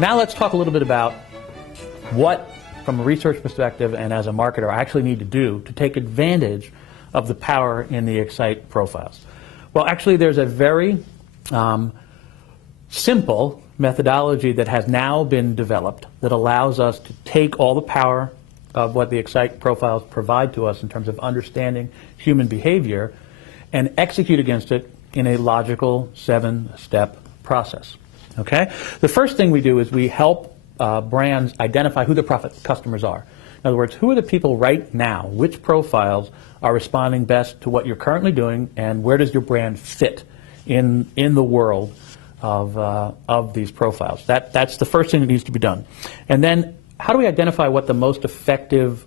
Now let's talk a little bit about what, from a research perspective and as a marketer, I actually need to do to take advantage of the power in the Xyte profiles. Well, actually, there's a very simple methodology that has now been developed that allows us to take all the power of what the Xyte profiles provide to us in terms of understanding human behavior and execute against it in a logical 7-step process. Okay? The first thing we do is we help brands identify who their profit customers are. In other words, who are the people right now? Which profiles are responding best to what you're currently doing, and where does your brand fit in the world of these profiles? That's the first thing that needs to be done. And then, how do we identify what the most effective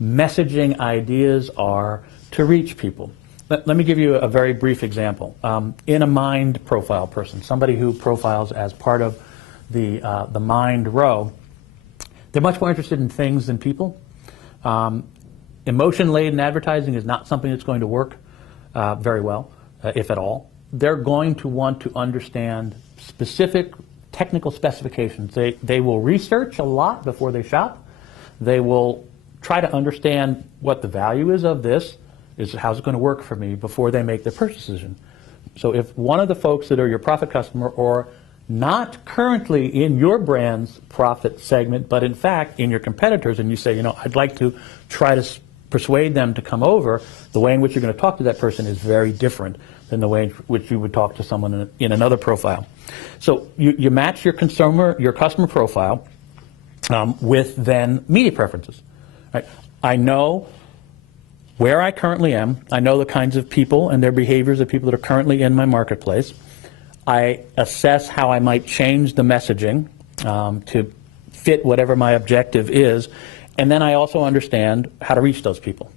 messaging ideas are to reach people? Let me give you a very brief example. In a mind profile person, somebody who profiles as part of the mind row, they're much more interested in things than people. Emotion-laden advertising is not something that's going to work very well, if at all. They're going to want to understand specific technical specifications. They will research a lot before they shop. They will try to understand what the value is of this, how's it going to work for me before they make their purchase decision. So if one of the folks that are your profit customer or not currently in your brand's profit segment, but in fact in your competitors, and you say, I'd like to try to persuade them to come over, the way in which you're going to talk to that person is very different than the way in which you would talk to someone in another profile. So you match your customer profile with then media preferences. Right? I know where I currently am. I know the kinds of people and their behaviors of people that are currently in my marketplace. I assess how I might change the messaging to fit whatever my objective is, and then I also understand how to reach those people.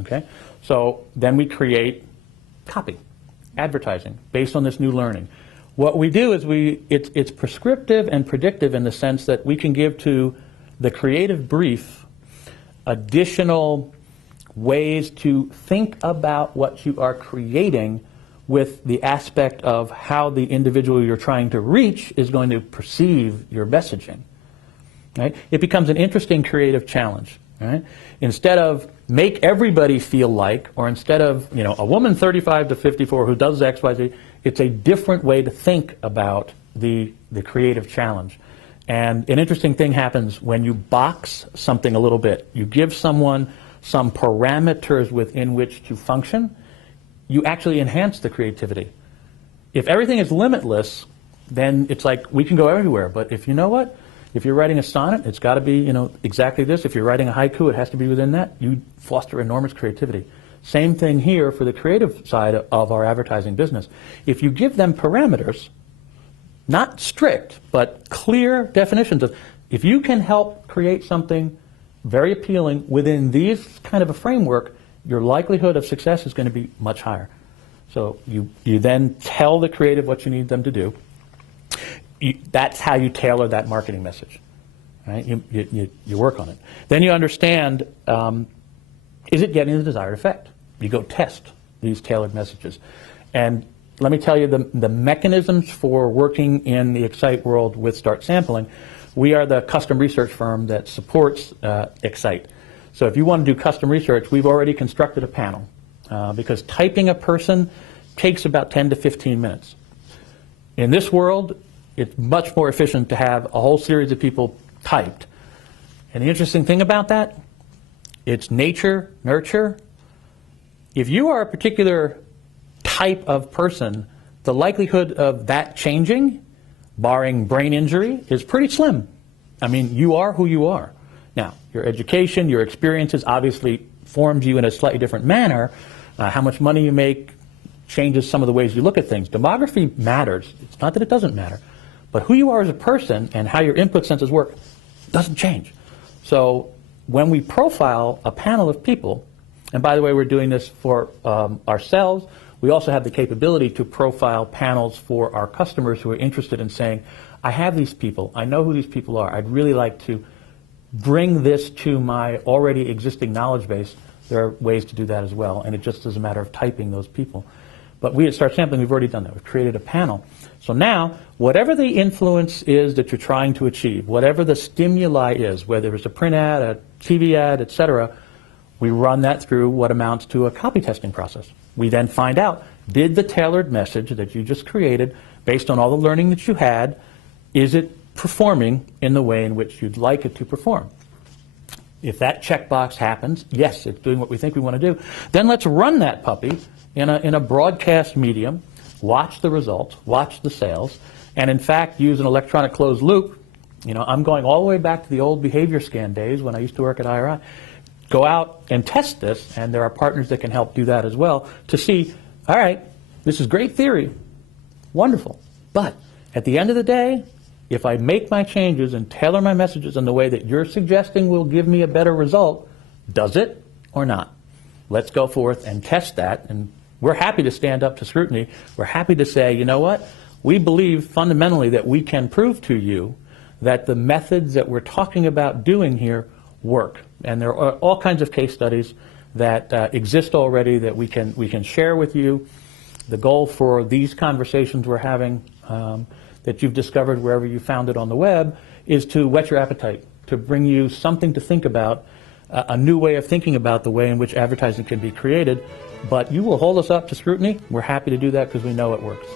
Okay? So then we create copy, advertising, based on this new learning. What we do is it's prescriptive and predictive in the sense that we can give to the creative brief additional ways to think about what you are creating with the aspect of how the individual you're trying to reach is going to perceive your messaging. Right? It becomes an interesting creative challenge. Right? Instead of make everybody feel like, or instead of a woman 35 to 54 who does X, Y, Z, it's a different way to think about the creative challenge. And an interesting thing happens when you box something a little bit. You give someone some parameters within which to function, you actually enhance the creativity. If everything is limitless, then it's like we can go everywhere. But if if you're writing a sonnet, it's got to be exactly this. If you're writing a haiku, it has to be within that. You foster enormous creativity. Same thing here for the creative side of our advertising business. If you give them parameters, not strict, but clear definitions of, if you can help create something very appealing within these kind of a framework, your likelihood of success is going to be much higher. So you then tell the creative what you need them to do. That's how you tailor that marketing message. Right? You work on it. Then you understand, is it getting the desired effect? You go test these tailored messages. And let me tell you the mechanisms for working in the Xyte world with StartSampling. We are the custom research firm that supports Xyte. So if you want to do custom research, we've already constructed a panel because typing a person takes about 10 to 15 minutes. In this world, it's much more efficient to have a whole series of people typed. And the interesting thing about that, it's nature, nurture. If you are a particular type of person, the likelihood of that changing, barring brain injury, is pretty slim. I mean, you are who you are. Now, your education, your experiences obviously forms you in a slightly different manner. How much money you make changes some of the ways you look at things. Demography matters. It's not that it doesn't matter. But who you are as a person and how your input senses work doesn't change. So when we profile a panel of people, and by the way, we're doing this for ourselves, we also have the capability to profile panels for our customers who are interested in saying, I have these people, I know who these people are, I'd really like to bring this to my already existing knowledge base. There are ways to do that as well, and it just is a matter of typing those people. But we at StartSampling, we've already done that. We've created a panel. So now, whatever the influence is that you're trying to achieve, whatever the stimuli is, whether it's a print ad, a TV ad, etc., we run that through what amounts to a copy testing process. We then find out, did the tailored message that you just created, based on all the learning that you had, is it performing in the way in which you'd like it to perform? If that checkbox happens, yes, it's doing what we think we want to do, then let's run that puppy in a broadcast medium, watch the results, watch the sales, and in fact use an electronic closed loop. You know, I'm going all the way back to the old behavior scan days when I used to work at IRI. Go out and test this, and there are partners that can help do that as well to see, all right, this is great theory, wonderful, but at the end of the day, if I make my changes and tailor my messages in the way that you're suggesting will give me a better result, does it or not? Let's go forth and test that, and we're happy to stand up to scrutiny. We're happy to say, you know what, we believe fundamentally that we can prove to you that the methods that we're talking about doing here work. And there are all kinds of case studies that exist already that we can share with you. The goal for these conversations we're having that you've discovered wherever you found it on the web is to whet your appetite, to bring you something to think about, a new way of thinking about the way in which advertising can be created. But you will hold us up to scrutiny. We're happy to do that because we know it works.